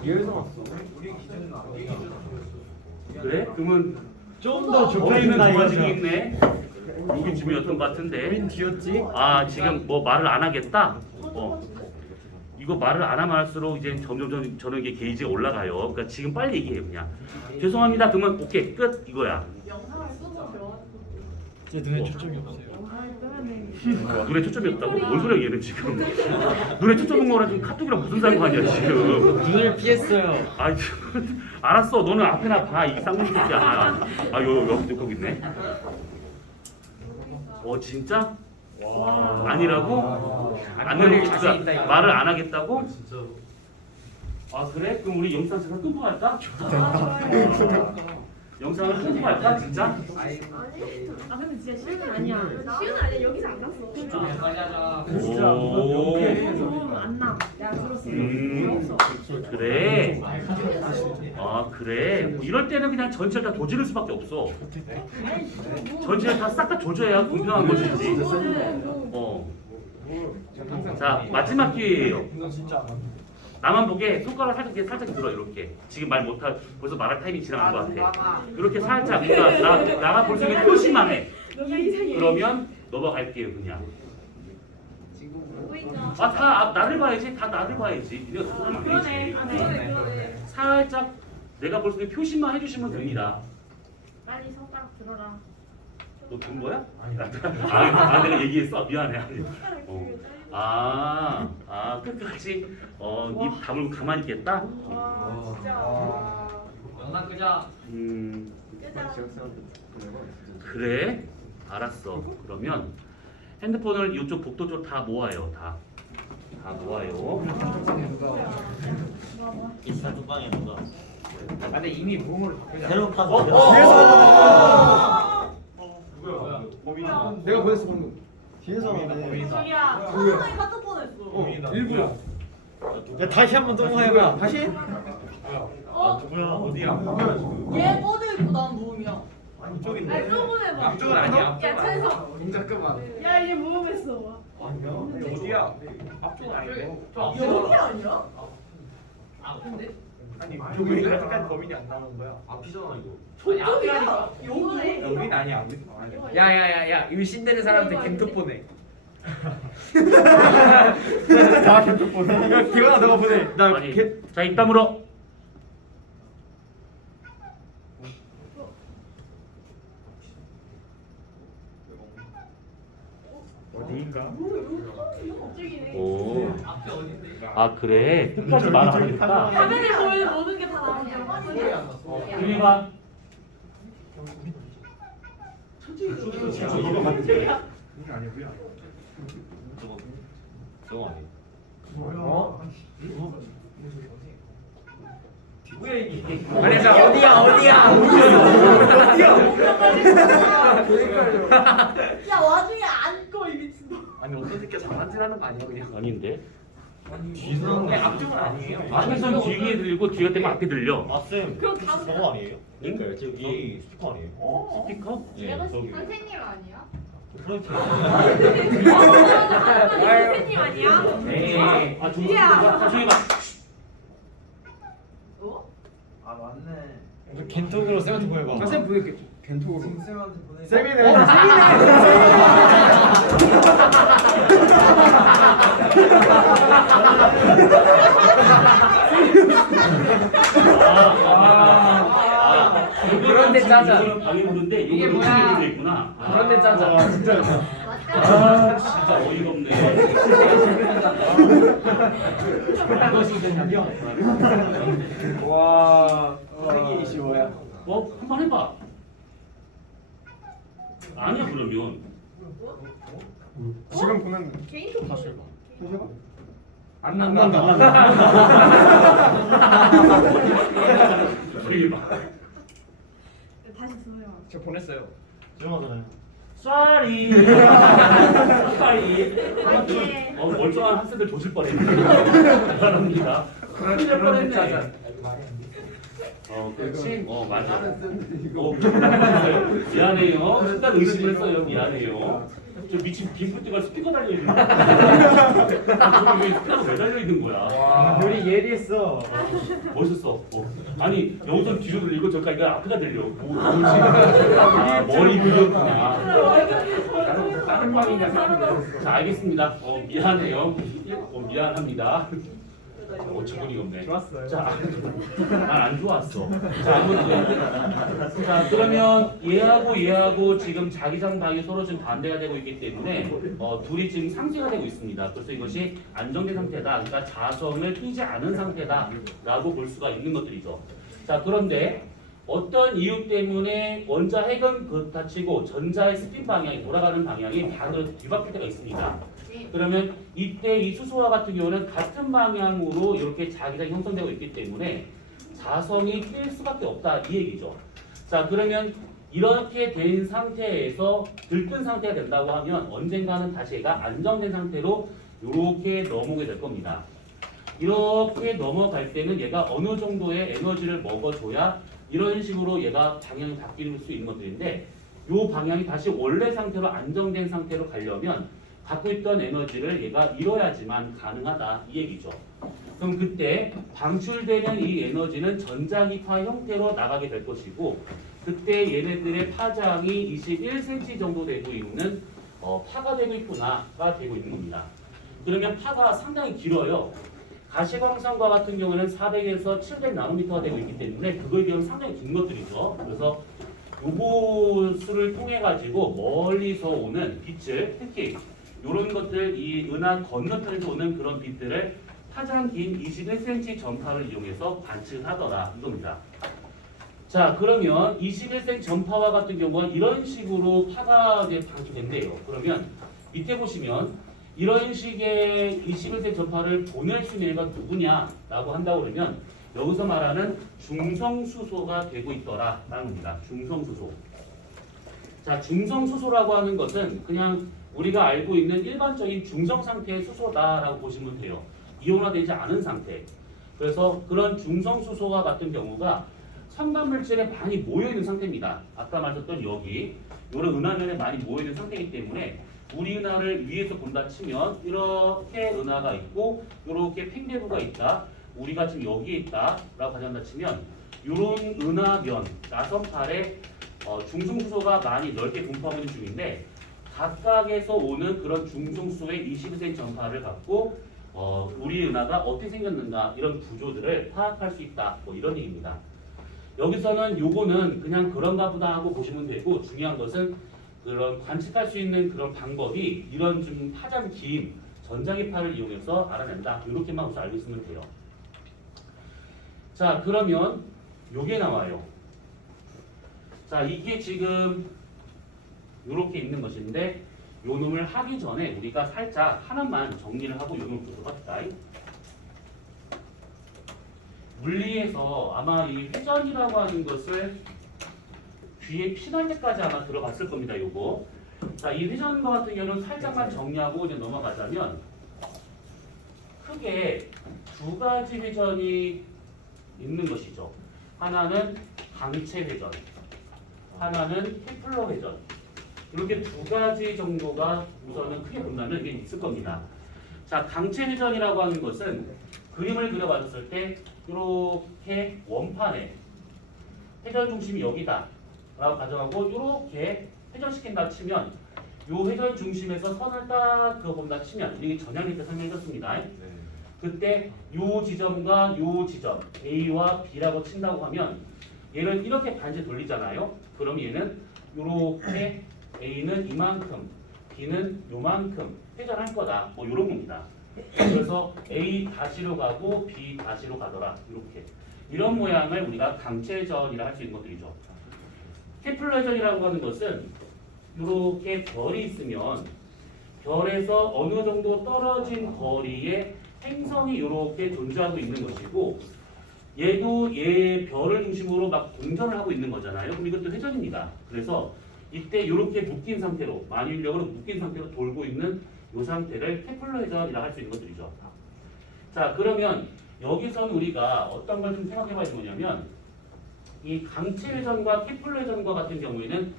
뒤에서 왔어. 우리 기준은 우리 기준은 그래? 그러면 좀더 저희는 좋아지고 있네. 여기쯤이었던 것 같은데. 뒤였지? 아 지금 뭐 말을 안 하겠다? 이거 말을 안 하면 할수록 이제 점점 저는 이게 게이지가 올라가요. 그러니까 지금 빨리 얘기해요 그냥. 죄송합니다. 그러면 오케이 끝 이거야. 영상을 쓰고 들어가는 제 눈에 초점이 없어요. 눈에 초점이 없다고? 뭔 소리야 얘는 지금. 눈에 초점 온 거랑 지금 카톡이랑 무슨 상관이야 지금. 눈을 피했어요. 아 알았어. 너는 앞에나 봐. 이 쌍둥이야. 여기 거기 있네. 진짜? 아니라고? 안 걸릴 되고 자신 있다, 이거. 말을 안 하겠다고? 진짜. 아 그래? 그럼 우리 영상 제가 끊고 갈까? 영상을 끊고 갈까 진짜? 아니, 근데 진짜 시간 아니야. 시간 아니야. 여기서 안 났어. 빨리 하자. 오. 안 나. 내가 들었어. 했어. 그래. 아 그래. 뭐 이럴 때는 그냥 전체를 다 조지를 수밖에 없어. 전체를 다 싹 다 조져야 공평한 것이지. 어. 자 마지막 기회예요. 이건 진짜 안 맞네. 나만 보게 손가락 살짝 이렇게 살짝 들어 이렇게. 지금 말 못할 벌써 말할 타이밍 지나간 것 같아. 이렇게 살짝 그러니까 나가 볼 수 있는 표시만 해. 너가 이상해. 그러면 넘어갈게요 그냥. 다 나를 봐야지. 다 나를 봐야지. 이거 아, 그러네. 아, 그러네. 살짝 내가 볼 수 있는 표시만 해주시면 됩니다. 빨리 손가락 들어라. 너 든 거야? 내가 얘기했어. 미안해. 끝까지 입 다물고 가만히 있겠다. 와, 진짜. 영상 끄자. 끄자. 그래. 알았어. 그러면 핸드폰을 이쪽 복도 쪽 다 모아요. 다 모아요. 인스타 뚜껑에 누가? 아 근데 이미 무음으로 바뀌었잖아. 새로운 카드. 누구야? 내가 보냈어 방금. 뒤에서 하네. 저기야. 누구야? 카톡 보냈어. 일부야. 야 다시 한번 통화해봐. 다시? 누구야? 어디야? 누구야 지금? 얘 꺼져 있고 난 무음이야. 이쪽인데. 아니 또 보내봐. 앞쪽은 아니야. 야 찬성. 잠깐만. 야 얘 모험했어. 어디야? 앞쪽은 아닌데. 여기 아니야? 아니 여기 아직까지 범인이 안 나온 거야. 앞이잖아 이거. 저쪽이야. 여기. 여긴 아니야. 야야야야 이거 신되는 사람한테 김톡 보내. 다 계속 보내. 야 기원아 너가 보내. 나 아니, 개. 자 입 다물어. 어디인가? 저기네. 오. 아 그래. 끝까지 말 안 하겠다. 화면에 보이는 모든 게 다 나오냐. 조용히 봐. 이거 맞지? 아니야 뭐야? 저거 아니에요? 어? 뭐야 이게? 아니 자 어디야? 야 와중에 안 꺼 이 미친놈. 아니 어떤 새끼가 장난질하는 거 아니야 그냥? 아닌데. 뒤는 네, 앞쪽은 아니에요. 앞에선 뒤에 들리고 뒤가 되면 앞에 들려. 아쌤. 그럼 다 저거 아니에요? 그러니까요. 지금 이 스피커 아니에요? 스피커? 예. 저기. 선생님 아니야? 프론트. 선생님 아니야? 에이. 아 조용히 봐. 조용히 봐. 아 맞네. 겐톡으로 쌤한테 보내봐. 쌤 보냈겠죠. 겐톡으로. 쌤한테 보내. 쌤이네. 그런데 짜자. 이거는 방해물인데 이게 이거 뭐야? 놓치게 되어 있구나. 그런데 짜자. 와 진짜. 진짜 어이가 없네. 무엇이 되냐면. 와. 선생님이 쉬워야. 한번 해봐. 아니야 그러면. 지금 보면 개인톡 다시 해봐. 다시 해봐. 안 난다. 조용히 봐. 다시 들어요. 제가 보냈어요. 조용하잖아요. 쏘리. 쏘리. 아니. 멀쩡한 학생들 조질 뻔했네. 바랍니다. 그런데 짜자. 그렇지. 맞아. 미안해요. 순간 의심을 했어요. 미안해요. 저 미친 빈프티가 스피커 달려 있는 거야. 저기 왜 스피커가 왜 달려 있는 거야? 요리 예리했어. 멋있어. 아니 여기서 뒤로 들리고 저까지 앞에가 들려. 머리 들렸구나. 다른 방이냐 사람들. 자 알겠습니다. 미안해요. 미안합니다. 어처구니가 없네. 좋았어요. 자, 난 안 좋았어. 자, 아무튼. 자, 그러면 얘하고 지금 자기장 방이 서로 지금 반대가 되고 있기 때문에 둘이 지금 상쇄가 되고 있습니다. 그래서 이것이 안정된 상태다. 그러니까 자성을 띄지 않은 상태다라고 볼 수가 있는 것들이죠. 자, 그런데 어떤 이유 때문에 원자 핵은 그렇다 치고 전자의 스핀 방향이 돌아가는 방향이 반으로 뒤바뀔 때가 있습니다. 그러면 이때 이 수소와 같은 경우는 같은 방향으로 이렇게 자기장이 형성되고 있기 때문에 자성이 낄 수밖에 없다 이 얘기죠. 자 그러면 이렇게 된 상태에서 들뜬 상태가 된다고 하면 언젠가는 다시 얘가 안정된 상태로 이렇게 넘어오게 될 겁니다. 이렇게 넘어갈 때는 얘가 어느 정도의 에너지를 먹어줘야 이런 식으로 얘가 방향이 바뀔 수 있는 것들인데 이 방향이 다시 원래 상태로 안정된 상태로 가려면 갖고 있던 에너지를 얘가 잃어야지만 가능하다 이 얘기죠. 그럼 그때 방출되는 이 에너지는 전자기파 형태로 나가게 될 것이고 그때 얘네들의 파장이 21cm 정도 되고 있는 파가 되고 있구나가 되고 있는 겁니다. 그러면 파가 상당히 길어요. 가시광선과 같은 경우는 400에서 700나노미터가 되고 있기 때문에 그거에 비하면 상당히 긴 것들이죠. 그래서 요거 수를 통해 가지고 멀리서 오는 빛을 특히 이런 것들 이 은하 건너편에서 오는 그런 빛들을 파장 긴 21cm 전파를 이용해서 관측하더라 이겁니다. 자 그러면 21cm 전파와 같은 경우는 이런 식으로 파가 이제 방출된대요. 그러면 밑에 보시면 이런 식의 21cm 전파를 보낼 수 있는 애가 누구냐라고 한다고 그러면 여기서 말하는 중성수소가 되고 있더라라는 겁니다. 중성수소. 자 중성수소라고 하는 것은 그냥 우리가 알고 있는 일반적인 중성 상태의 수소다라고 보시면 돼요. 이온화되지 않은 상태. 그래서 그런 중성수소와 같은 경우가 첨가물질에 많이 모여있는 상태입니다. 아까 말했던 여기 이런 은하면에 많이 모여있는 상태이기 때문에 우리 은하를 위에서 본다 치면 이렇게 은하가 있고 이렇게 팽대부가 있다. 우리가 지금 여기에 있다라고 가정한다 치면 이런 은하면 나선팔에 중성수소가 많이 넓게 분포하고 있는 중인데 각각에서 오는 그런 중성수소의 21cm 전파를 갖고 우리 은하가 어떻게 생겼는가 이런 구조들을 파악할 수 있다. 뭐 이런 얘기입니다. 여기서는 요거는 그냥 그런가 보다 하고 보시면 되고 중요한 것은 그런 관측할 수 있는 그런 방법이 이런 좀 파장 긴 전자기파를 이용해서 알아낸다. 이렇게만 우선 알고 있으면 돼요. 자 그러면 요게 나와요. 자 이게 지금 이렇게 있는 것인데 요 놈을 하기 전에 우리가 살짝 하나만 정리를 하고 요 놈을 보도록 합시다. 물리에서 아마 이 회전이라고 하는 것을 귀에 피날 때까지 아마 들어봤을 겁니다. 요거. 자, 이 회전과 같은 경우는 살짝만 정리하고 이제 넘어가자면 크게 두 가지 회전이 있는 것이죠. 하나는 강체 회전, 하나는 케플러 회전. 이렇게 두 가지 정도가 우선은 크게 본다면 이게 있을 겁니다. 자, 강체 회전이라고 하는 것은 그림을 그려봤을 때 이렇게 원판에 회전 중심이 여기다 라고 가정하고 이렇게 회전시킨다 치면 이 회전 중심에서 선을 딱 그어본다 치면 이게 전향일 때 설명해줬습니다. 그때 이 지점과 이 지점 A와 B라고 친다고 하면 얘를 이렇게 반지 돌리잖아요. 그럼 얘는 이렇게 A는 이만큼 B는 요만큼 회전할 거다. 뭐 이런 겁니다. 그래서 A 다시로 가고 B 다시로 가더라. 이렇게 이런 모양을 우리가 강체전이라 할 수 있는 것들이죠. 케플러 회전이라고 하는 것은 이렇게 별이 있으면 별에서 어느 정도 떨어진 거리에 행성이 이렇게 존재하고 있는 것이고 얘도 얘 별을 중심으로 막 공전을 하고 있는 거잖아요. 그럼 이것도 회전입니다. 그래서 이때 이렇게 묶인 상태로 만유인력으로 묶인 상태로 돌고 있는 이 상태를 케플러 회전이라 할 수 있는 것들이죠. 자 그러면 여기서는 우리가 어떤 걸 좀 생각해 봐야 되냐면 이 강체 회전과 케플러 회전과 같은 경우에는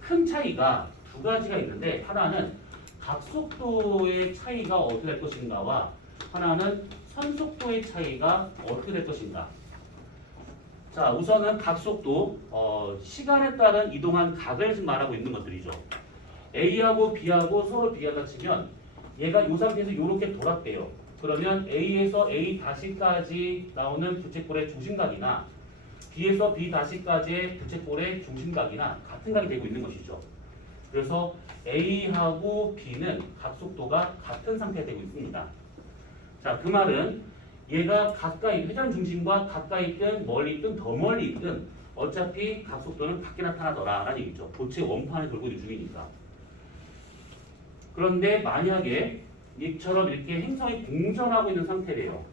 큰 차이가 두 가지가 있는데 하나는 각속도의 차이가 어떻게 될 것인가와 하나는 선속도의 차이가 어떻게 될 것인가. 자 우선은 각속도 시간에 따른 이동한 각을 지금 말하고 있는 것들이죠. A하고 B하고 서로 비교하다 치면 얘가 이 상태에서 이렇게 돌았대요. 그러면 A에서 A 다시까지 나오는 부채꼴의 중심각이나 B에서 B 다시까지의 부채꼴의 중심각이나 같은 각이 되고 있는 것이죠. 그래서 A하고 B는 각속도가 같은 상태가 되고 있습니다. 자, 그 말은 얘가 가까이 회전 중심과 가까이 있든 멀리 있든 더 멀리 있든 어차피 각속도는 같게 나타나더라라는 얘기죠. 도체 원판에 돌고 있는 중이니까. 그런데 만약에 이처럼 이렇게 행성이 공전하고 있는 상태래요.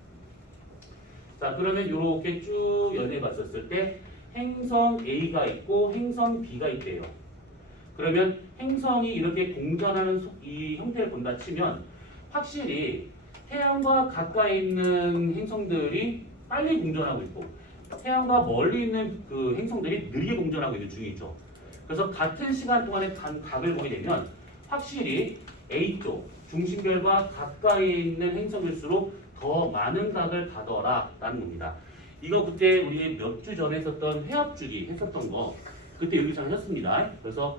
자, 그러면 이렇게 쭉 연해 봤었을 때 행성 A가 있고 행성 B가 있대요. 그러면 행성이 이렇게 공전하는 이 형태를 본다 치면 확실히 태양과 가까이 있는 행성들이 빨리 공전하고 있고 태양과 멀리 있는 그 행성들이 느리게 공전하고 있는 중이죠. 그래서 같은 시간 동안에 단 각을 보게 되면 확실히 A쪽 중심별과 가까이 있는 행성일수록 더 많은 각을 가더라라는 겁니다. 이거 그때 우리 몇 주 전에 했었던 회합주기 했었던 거 그때 여기서 하셨습니다. 그래서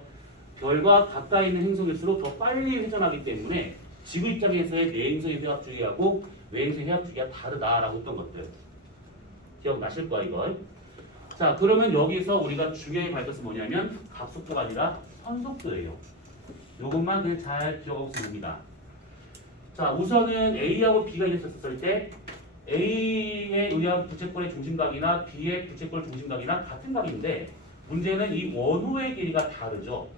별과 가까이 있는 행성일수록 더 빨리 회전하기 때문에 지구 입장에서의 내행성의 회합주기하고 외행성의 회합주기가 다르다라고 했던 것들 기억나실 거야 이거. 자 그러면 여기서 우리가 중요하게 갈 것은 뭐냐면 각속도가 아니라 선속도예요. 이것만 그냥 잘 기억하고 있습니다. 자 우선은 A하고 B가 있었을 때 A에 의한 부채꼴의 중심각이나 B의 부채꼴 중심각이나 같은 각인데 문제는 이 원호의 길이가 다르죠.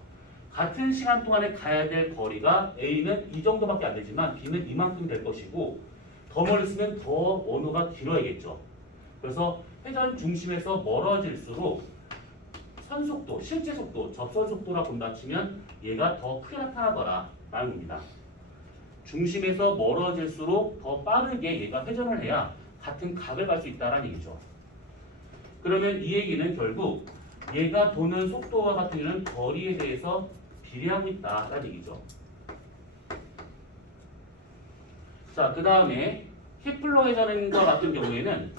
같은 시간 동안에 가야 될 거리가 A는 이 정도밖에 안 되지만 B는 이만큼 될 것이고 더 멀리 있으면 더 원호가 길어야겠죠. 그래서 회전 중심에서 멀어질수록 선속도, 실제 속도, 접선 속도라 본다 치면 얘가 더 크게 나타나더라 라는 겁니다. 중심에서 멀어질수록 더 빠르게 얘가 회전을 해야 같은 각을 갈 수 있다는 얘기죠. 그러면 이 얘기는 결국 얘가 도는 속도와 같은 경우는 거리에 대해서 비례하고 있다라는 얘기죠. 자, 그 다음에 케플러 회전과 같은 경우에는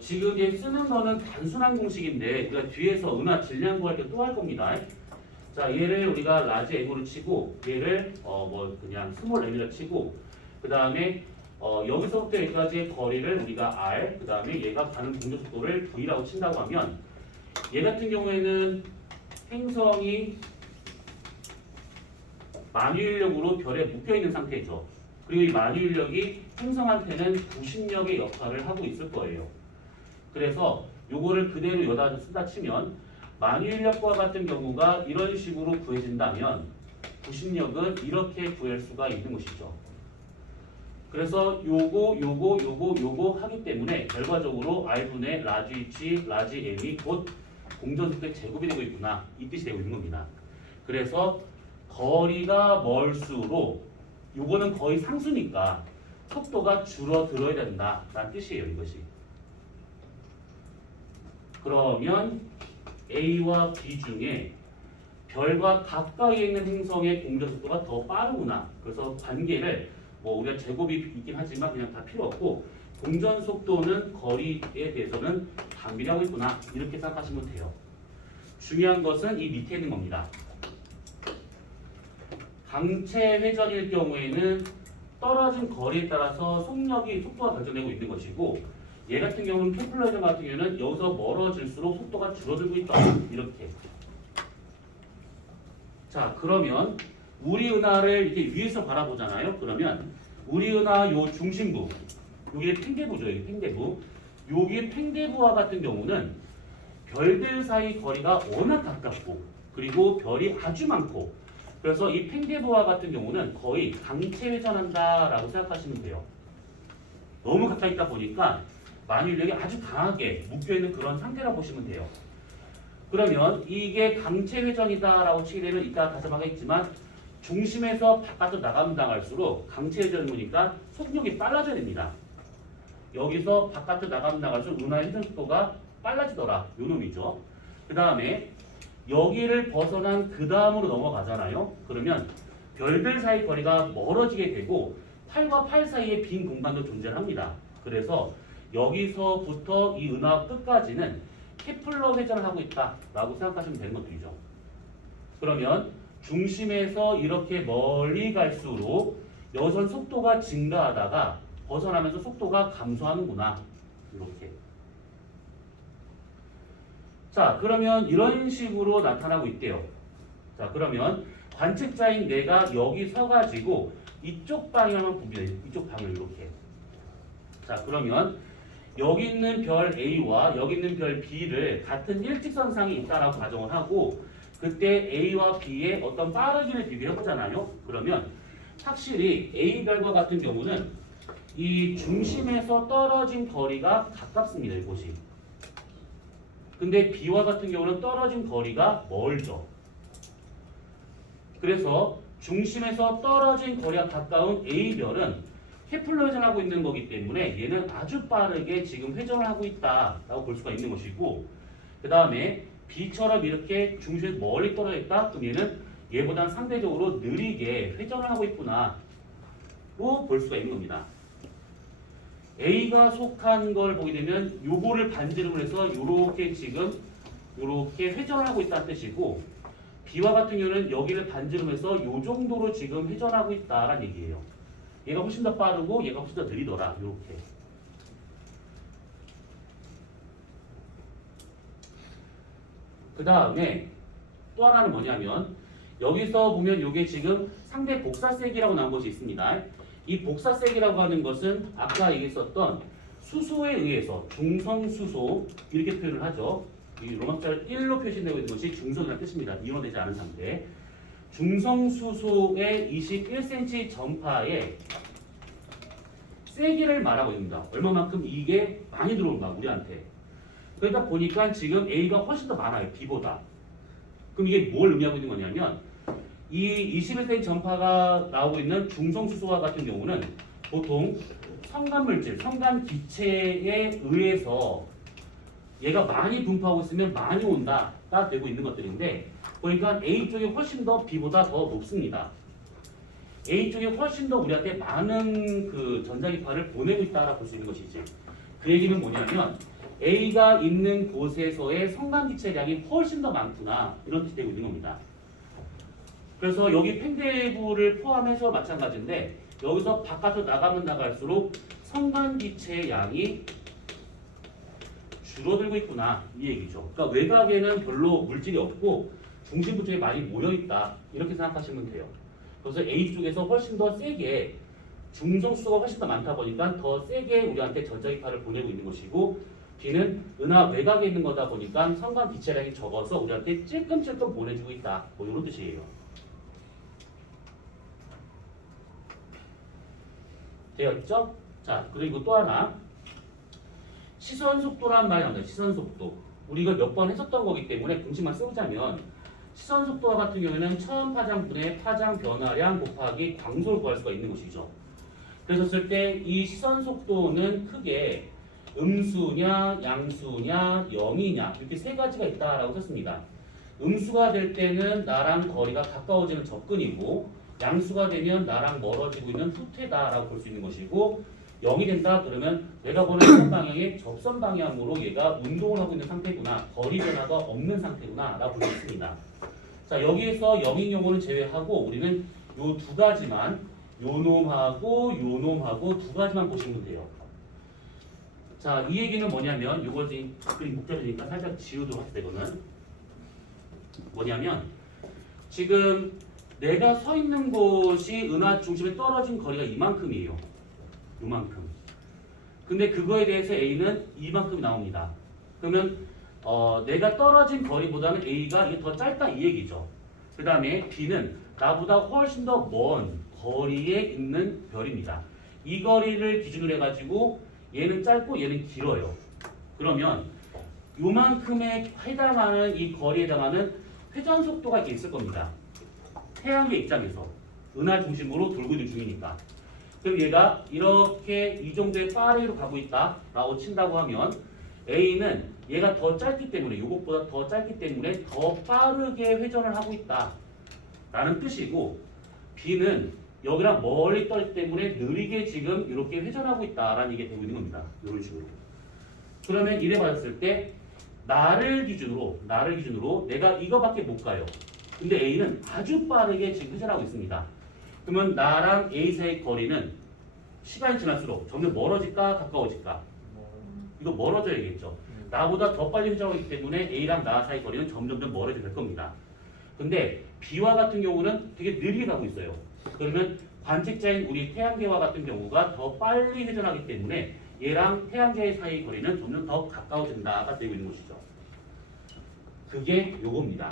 지금 얘 쓰는 거는 단순한 공식인데 우리가 뒤에서 은하 질량 구할 때 또 할 겁니다. 자, 얘를 우리가 라지 M으로 치고 얘를 뭐 그냥 스몰 M이라 치고 그 다음에 여기서부터 여기까지의 거리를 우리가 R 그 다음에 얘가 가는 공전 속도를 V라고 친다고 하면 얘 같은 경우에는 행성이 만유인력으로 별에 묶여 있는 상태죠. 그리고 이 만유인력이 행성한테는 구심력의 역할을 하고 있을 거예요. 그래서 요거를 그대로 여기다 쓰다 치면 만유인력과 같은 경우가 이런 식으로 구해진다면 구심력은 이렇게 구할 수가 있는 것이죠. 그래서 요거 하기 때문에 결과적으로 R분의 라지 H, 라지 M이 곧 공전속도의 제곱이 되고 있구나 이 뜻이 되고 있는 겁니다. 그래서 거리가 멀수록 요거는 거의 상수니까 속도가 줄어들어야 된다라는 뜻이에요 이것이. 그러면 A와 B 중에 별과 가까이 있는 행성의 공전 속도가 더 빠르구나. 그래서 관계를 뭐 우리가 제곱이 있긴 하지만 그냥 다 필요 없고 공전 속도는 거리에 대해서는 반비례하고 있구나 이렇게 생각하시면 돼요. 중요한 것은 이 밑에 있는 겁니다. 강체 회전일 경우에는 떨어진 거리에 따라서 속도가 결정되고 있는 것이고 얘 같은 경우는 케플러 회전 같은 경우는 여기서 멀어질수록 속도가 줄어들고 있다 이렇게. 자 그러면 우리 은하를 이렇게 위에서 바라보잖아요. 그러면 우리 은하 요 중심부 여기에 팽대부죠. 여기 팽대부. 여기 팽대부와 같은 경우는 별들 사이 거리가 워낙 가깝고 그리고 별이 아주 많고 그래서 이 팽대부와 같은 경우는 거의 강체 회전한다라고 생각하시면 돼요. 너무 가까이 있다 보니까 만유인력이 아주 강하게 묶여있는 그런 상태라고 보시면 돼요. 그러면 이게 강체 회전이다라고 치게 되면 이따 다시 하겠지만 중심에서 바깥으로 나갈수록 강체 회전을 보니까 속력이 빨라져야 됩니다. 여기서 바깥으로 나갈수록 은하의 회전 속도가 빨라지더라. 요 놈이죠. 그 다음에 여기를 벗어난 그 다음으로 넘어가잖아요. 그러면 별들 사이 거리가 멀어지게 되고 8과 8 사이에 빈 공간도 존재합니다. 그래서 여기서부터 이 은하 끝까지는 케플러 회전을 하고 있다라고 생각하시면 되는 것들이죠. 그러면 중심에서 이렇게 멀리 갈수록 여선 속도가 증가하다가 벗어나면서 속도가 감소하는구나. 이렇게. 자, 그러면 이런 식으로 나타나고 있대요. 자, 그러면 관측자인 내가 여기 서가지고 이쪽 방향을 봅니다. 이쪽 방향을 이렇게. 자, 그러면 여기 있는 별 A와 여기 있는 별 B를 같은 일직선상에 있다라고 가정을 하고 그때 A와 B의 어떤 빠르기를 비교해 보잖아요. 그러면 확실히 A별과 같은 경우는 이 중심에서 떨어진 거리가 가깝습니다. 이곳이. 근데 B와 같은 경우는 떨어진 거리가 멀죠. 그래서 중심에서 떨어진 거리가 가까운 A별은 케플러 회전하고 있는 거기 때문에 얘는 아주 빠르게 지금 회전을 하고 있다라고 볼 수가 있는 것이고, 그 다음에 B처럼 이렇게 중심에서 멀리 떨어져 있다. 그럼 얘는 얘보다 상대적으로 느리게 회전을 하고 있구나로 볼 수가 있는 겁니다. A가 속한 걸 보게 되면 요거를 반지름을 해서 요렇게 지금 요렇게 회전을 하고 있다는 뜻이고, B와 같은 경우는 여기를 반지름해서 요 정도로 지금 회전하고 있다라는 얘기예요. 얘가 훨씬 더 빠르고 얘가 훨씬 더 느리더라. 요렇게. 그 다음에 또 하나는 뭐냐면 여기서 보면 요게 지금 상대 복사세기라고 나온 것이 있습니다. 이 복사세기라고 하는 것은 아까 얘기했었던 수소에 의해서 중성수소 이렇게 표현을 하죠. 이 로마자를 1로 표시되고 있는 것이 중성이라는 뜻입니다. 이온되지 않은 상태. 중성수소의 21cm 전파에 세기를 말하고 있습니다. 얼마만큼 이게 많이 들어온가 우리한테. 그러다 보니까 지금 A가 훨씬 더 많아요. B보다. 그럼 이게 뭘 의미하고 있는 거냐면 이 21cm 전파가 나오고 있는 중성수소와 같은 경우는 보통 성간물질, 성간기체에 의해서 얘가 많이 분포하고 있으면 많이 온다가 되고 있는 것들인데, 그러니까 A 쪽이 훨씬 더 B보다 더 높습니다. A 쪽이 훨씬 더 우리한테 많은 그 전자기파를 보내고 있다라 볼 수 있는 것이지. 그 얘기는 뭐냐면 A가 있는 곳에서의 성간기체량이 훨씬 더 많구나 이런 뜻이 되고 있는 겁니다. 그래서 여기 팽대부를 포함해서 마찬가지인데 여기서 바깥으로 나가면 나갈수록 성간기체의 양이 줄어들고 있구나 이 얘기죠. 그러니까 외곽에는 별로 물질이 없고 중심부 쪽에 많이 모여있다 이렇게 생각하시면 돼요. 그래서 A 쪽에서 훨씬 더 세게 중성수가 훨씬 더 많다 보니까 더 세게 우리한테 전자기파를 보내고 있는 것이고, B는 은하 외곽에 있는 거다 보니까 성간기체량이 적어서 우리한테 찔끔찔끔 보내주고 있다 뭐 이런 뜻이에요. 되었죠? 자, 그리고 또 하나 시선 속도란 말이 나옵니다. 시선 속도. 우리가 몇 번 했었던 거기 때문에 공식만 쓰자면 시선 속도와 같은 경우에는 처음 파장분의 파장 변화량 곱하기 광속을 구할 수가 있는 것이죠. 그랬었을 때 이 시선 속도는 크게 음수냐, 양수냐, 영이냐 이렇게 세 가지가 있다라고 썼습니다. 음수가 될 때는 나랑 거리가 가까워지는 접근이고, 양수가 되면 나랑 멀어지고 있는 후퇴다라고 볼 수 있는 것이고, 0이 된다 그러면 내가 보는 시선 방향의 접선 방향으로 얘가 운동을 하고 있는 상태구나, 거리 변화가 없는 상태구나 라고 볼 수 있습니다. 자, 여기에서 0인 경우는 제외하고 우리는 요 두 가지만, 요놈하고 요놈하고 두 가지만 보시면 돼요. 자, 이 얘기는 뭐냐면 요거 지금 그림 복잡해지니까 살짝 지우도록 합시다. 이거는 뭐냐면 지금 내가 서 있는 곳이 은하 중심에 떨어진 거리가 이만큼이에요. 요만큼. 근데 그거에 대해서 A는 이만큼이 나옵니다. 그러면 내가 떨어진 거리보다는 A가 이게 더 짧다 이 얘기죠. 그 다음에 B는 나보다 훨씬 더 먼 거리에 있는 별입니다. 이 거리를 기준으로 해가지고 얘는 짧고 얘는 길어요. 그러면 요만큼에 해당하는 이 거리에 해당하는 회전 속도가 이렇게 있을 겁니다. 태양계 입장에서 은하 중심으로 돌고 있는 중이니까. 그럼 얘가 이렇게 이 정도의 빠르게로 가고 있다라고 친다고 하면 A는 얘가 더 짧기 때문에, 이것보다 더 짧기 때문에 더 빠르게 회전을 하고 있다라는 뜻이고, B는 여기랑 멀리 떨기 때문에 느리게 지금 이렇게 회전하고 있다라는 얘기가 되고 있는 겁니다. 이런 식으로. 그러면 이래 봤을 때 나를 기준으로 내가 이거밖에 못 가요. 근데 A는 아주 빠르게 지금 회전하고 있습니다. 그러면 나랑 A 사이 거리는 시간이 지날수록 점점 멀어질까 가까워질까? 이거 멀어져야겠죠. 나보다 더 빨리 회전하고 있기 때문에 A랑 나 사이 거리는 점점 멀어지게 될 겁니다. 근데 B와 같은 경우는 되게 느리게 가고 있어요. 그러면 관측자인 우리 태양계와 같은 경우가 더 빨리 회전하기 때문에 얘랑 태양계 사이 거리는 점점 더 가까워진다가 되고 있는 것이죠. 그게 요겁니다.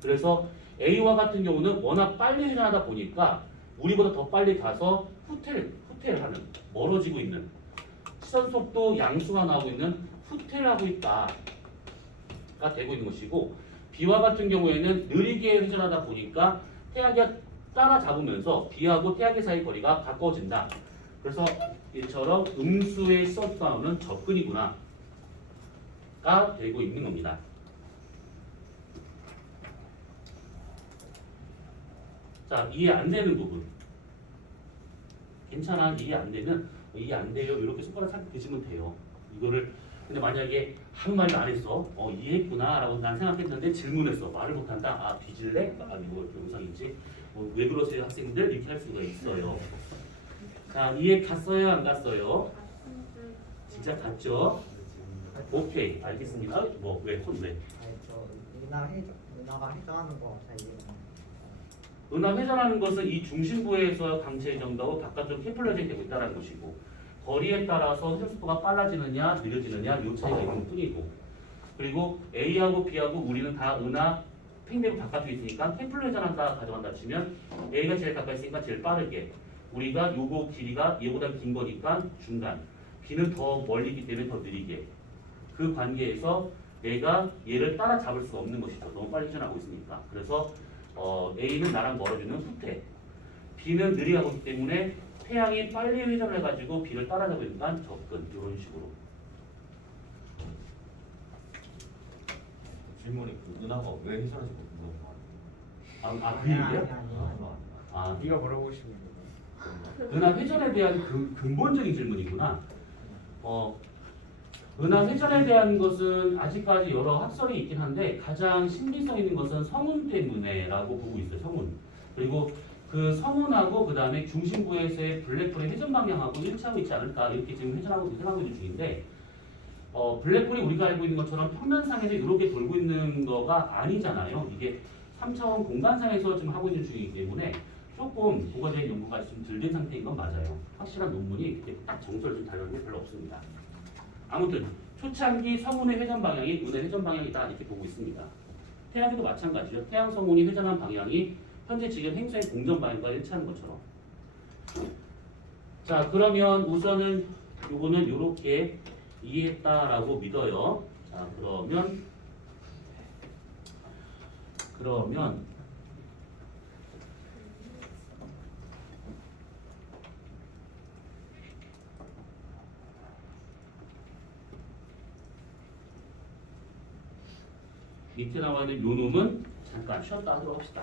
그래서 A와 같은 경우는 워낙 빨리 회전하다 보니까 우리보다 더 빨리 가서 후퇴를 하는, 멀어지고 있는, 시선 속도 양수가 나오고 있는 후퇴를 하고 있다가 되고 있는 것이고, B와 같은 경우에는 느리게 회전하다 보니까 태양계가 따라잡으면서 B하고 태양계 사이 거리가 가까워진다. 그래서 이처럼 음수의 셧다운은 접근이구나 가 되고 있는 겁니다. 자, 이해 안 되는 부분. 괜찮아, 이해 안 되면 이해 안 돼요. 이렇게 손가락 살짝 드시면 돼요. 이거를 근데 만약에 한 마디 안 했어, 이해했구나라고 난 생각했는데 질문했어, 말을 못한다. 아, 뒤질래? 아니 뭐 영상이지. 왜 그러세요, 학생들? 이렇게 할 수가 있어요. 자, 이해 갔어요, 안 갔어요? 진짜 갔죠? 오케이, 알겠습니다. 뭐 왜? 손 왜? 아니 저 은하가 회전하는 거 잘 이해가 은하 회전하는 것은 이 중심부에서 강체의 정도하고 바깥쪽 케플러제이 되고 있다는 것이고, 거리에 따라서 회전 속도가 빨라지느냐 느려지느냐 이 차이가 있는 뿐이고, 그리고 A하고 B하고 우리는 다 은하 팽배구 바깥쪽에 있으니까 케플러 회전한다 가져간다 치면 A가 제일 가까이 있으니까 제일 빠르게, 우리가 요거 길이가 얘보다 긴 거니까 중간, B는 더 멀리 있기 때문에 더 느리게, 그 관계에서 내가 얘를 따라잡을 수가 없는 것이죠. 너무 빨리 회전하고 있으니까. 그래서 A는 나랑 멀어지는 후퇴, B는 느리게 하고 있기 때문에 태양이 빨리 회전을 해가지고 B를 따라잡으니까 접근, 이런 식으로. 질문이 그 은하가 왜 회전하지 못한다? 그 얘기야? 아, 네가 물어보고 싶은 거. 은하 회전에 대한 근본적인 질문이구나. 은하 회전에 대한 것은 아직까지 여러 학설이 있긴 한데 가장 신빙성 있는 것은 성운 때문에라고 보고 있어요. 성운. 그리고 그 성운하고 그 다음에 중심부에서의 블랙홀의 회전 방향하고 일치하고 있지 않을까, 이렇게 지금 회전하고 계산하고 있는 중인데, 블랙홀이 우리가 알고 있는 것처럼 평면상에서 이렇게 돌고 있는 거가 아니잖아요. 이게 3차원 공간상에서 지금 하고 있는 중이기 때문에 조금 그거에 대한 연구가 좀 덜 된 상태인 건 맞아요. 확실한 논문이 이렇게 딱 정설을 좀 달려는 게 별로 없습니다. 아무튼 초창기 성운의 회전 방향이 은의 회전 방향이다, 이렇게 보고 있습니다. 태양에도 마찬가지죠. 태양 성운이 회전한 방향이 현재 지금 행성의 공전 방향과 일치하는 것처럼. 자, 그러면 우선은 요거는 요렇게 이해했다라고 믿어요. 자, 그러면 밑에 나와 있는 요 놈은 잠깐 쉬었다 하도록 합시다.